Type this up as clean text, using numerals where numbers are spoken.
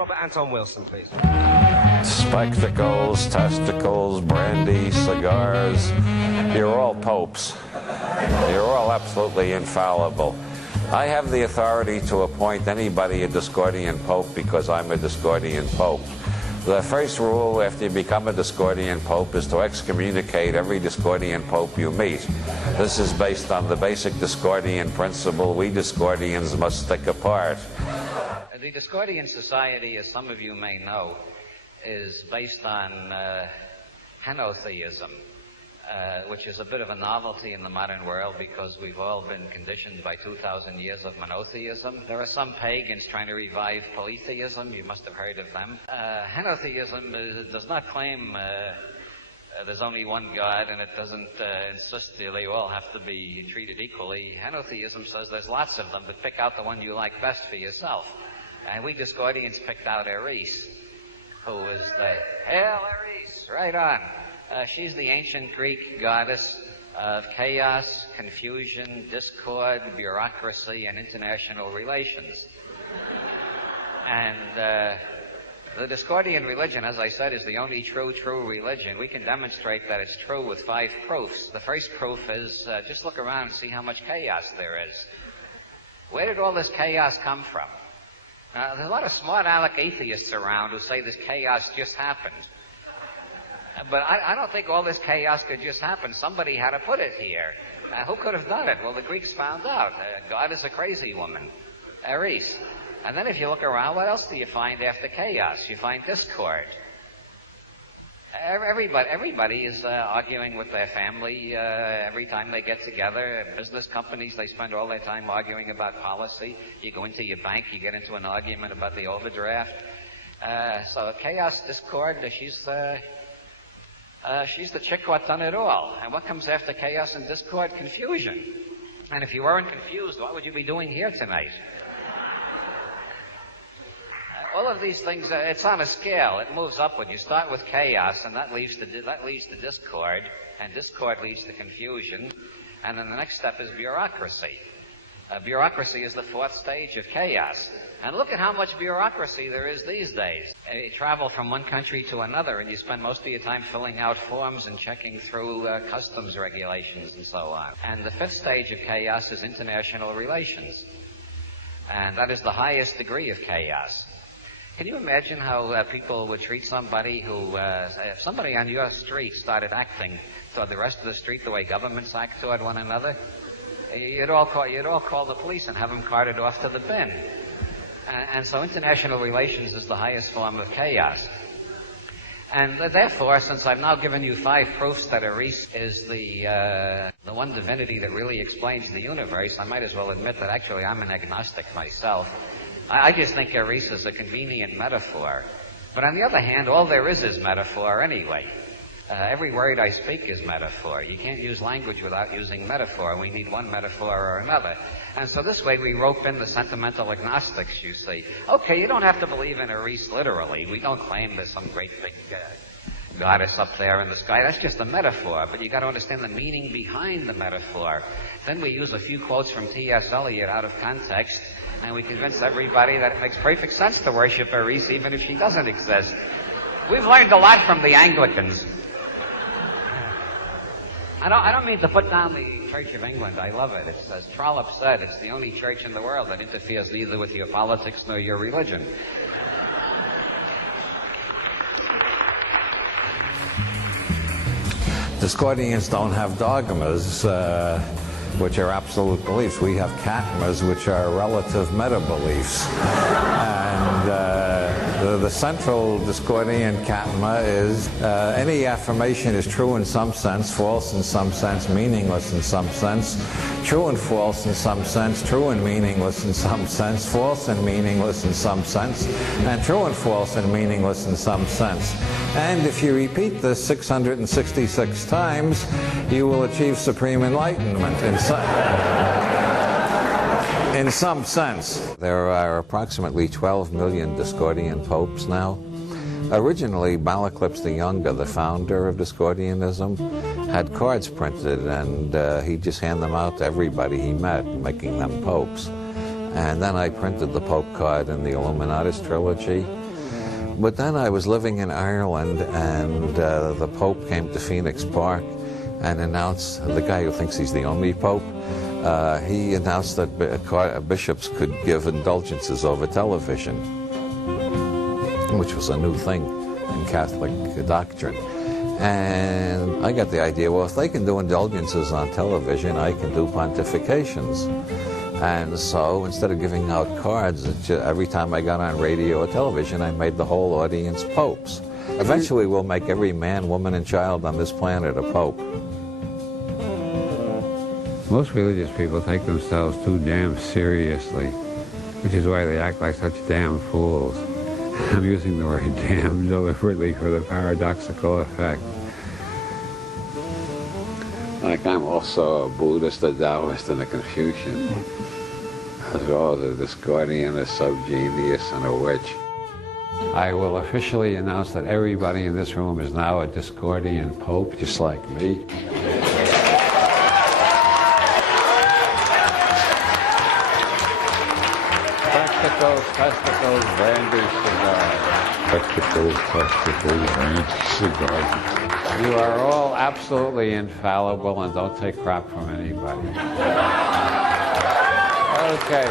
Robert Anton Wilson, please. Spectacles, testicles, brandy, cigars. You're all popes. You're all absolutely infallible. I have the authority to appoint anybody a Discordian pope because I'm a Discordian pope. The first rule after you become a Discordian pope is to excommunicate every Discordian pope you meet. This is based on the basic Discordian principle: we Discordians must stick apart. The Discordian Society, as some of you may know, is based on henotheism, which is a bit of a novelty in the modern world because we've all been conditioned by 2,000 years of monotheism. There are some pagans trying to revive polytheism. You must have heard of them. Henotheism does not claim there's only one God, and it doesn't insist that they all have to be treated equally. Henotheism says there's lots of them, but pick out the one you like best for yourself. And we Discordians picked out Eris, who is the... Hail, Eris! Right on. She's the ancient Greek goddess of chaos, confusion, discord, bureaucracy, and international relations. And the Discordian religion, as I said, is the only true religion. We can demonstrate that it's true with 5 proofs. The first proof is just look around and see how much chaos there is. Where did all this chaos come from? There's a lot of smart aleck atheists around who say this chaos just happened. But I don't think all this chaos could just happen. Somebody had to put it here. Who could have done it? Well, the Greeks found out. God is a crazy woman, Eris. And then if you look around, what else do you find after chaos? You find discord. Everybody is arguing with their family every time they get together. Business companies, they spend all their time arguing about policy. You go into your bank, you get into an argument about the overdraft. So chaos, discord, she's the chick what done it all. And what comes after chaos and discord? Confusion. And if you weren't confused, what would you be doing here tonight? All of these things, it's on a scale. It moves upward. You start with chaos, and that leads to discord, and discord leads to confusion. And then the next step is bureaucracy. Bureaucracy is the 4th stage of chaos. And look at how much bureaucracy there is these days. You travel from one country to another, and you spend most of your time filling out forms and checking through customs regulations and so on. And the 5th stage of chaos is international relations. And that is the highest degree of chaos. Can you imagine how people would treat somebody who, if somebody on your street started acting toward the rest of the street the way governments act toward one another, you'd all call the police and have them carted off to the bin. And so international relations is the highest form of chaos. And therefore, since I've now given you 5 proofs that Eris is the one divinity that really explains the universe, I might as well admit that actually I'm an agnostic myself. I just think Eris is a convenient metaphor. But on the other hand, all there is metaphor anyway. Every word I speak is metaphor. You can't use language without using metaphor. We need one metaphor or another. And so this way we rope in the sentimental agnostics, you see. Okay, you don't have to believe in Eris literally. We don't claim there's some great big goddess up there in the sky. That's just a metaphor. But you got to understand the meaning behind the metaphor. Then we use a few quotes from T.S. Eliot out of context, and we convince everybody that it makes perfect sense to worship Eris even if she doesn't exist. We've learned a lot from the Anglicans. I don't mean to put down the Church of England. I love it. It's, as Trollope said, it's the only church in the world that interferes neither with your politics nor your religion. Discordians don't have dogmas, which are absolute beliefs. We have katmas, which are relative meta-beliefs. And the central Discordian katma is any affirmation is true in some sense, false in some sense, meaningless in some sense, true and false in some sense, true and meaningless in some sense, false and meaningless in some sense, and true and false and meaningless in some sense. And if you repeat this 666 times, you will achieve supreme enlightenment in some sense. There are approximately 12 million Discordian popes now. Originally, Balaklips the Younger, the founder of Discordianism, had cards printed, and he'd just hand them out to everybody he met, making them popes. And then I printed the Pope card in the Illuminatus trilogy, But then I was living in Ireland, and the Pope came to Phoenix Park and announced, the guy who thinks he's the only Pope, he announced that bishops could give indulgences over television, which was a new thing in Catholic doctrine. And I got the idea, well, if they can do indulgences on television, I can do pontifications. And so instead of giving out cards, every time I got on radio or television, I made the whole audience popes. Eventually, we'll make every man, woman, and child on this planet a pope. Most religious people take themselves too damn seriously, which is why they act like such damn fools. I'm using the word damn deliberately for the paradoxical effect. Like, I'm also a Buddhist, a Taoist, and a Confucian, as well as a Discordian, a subgenius, and a witch. I will officially announce that everybody in this room is now a Discordian Pope, just like me. Testicles, brandy cigars. Testicles, brandy cigars. You are all absolutely infallible, and don't take crap from anybody. Okay.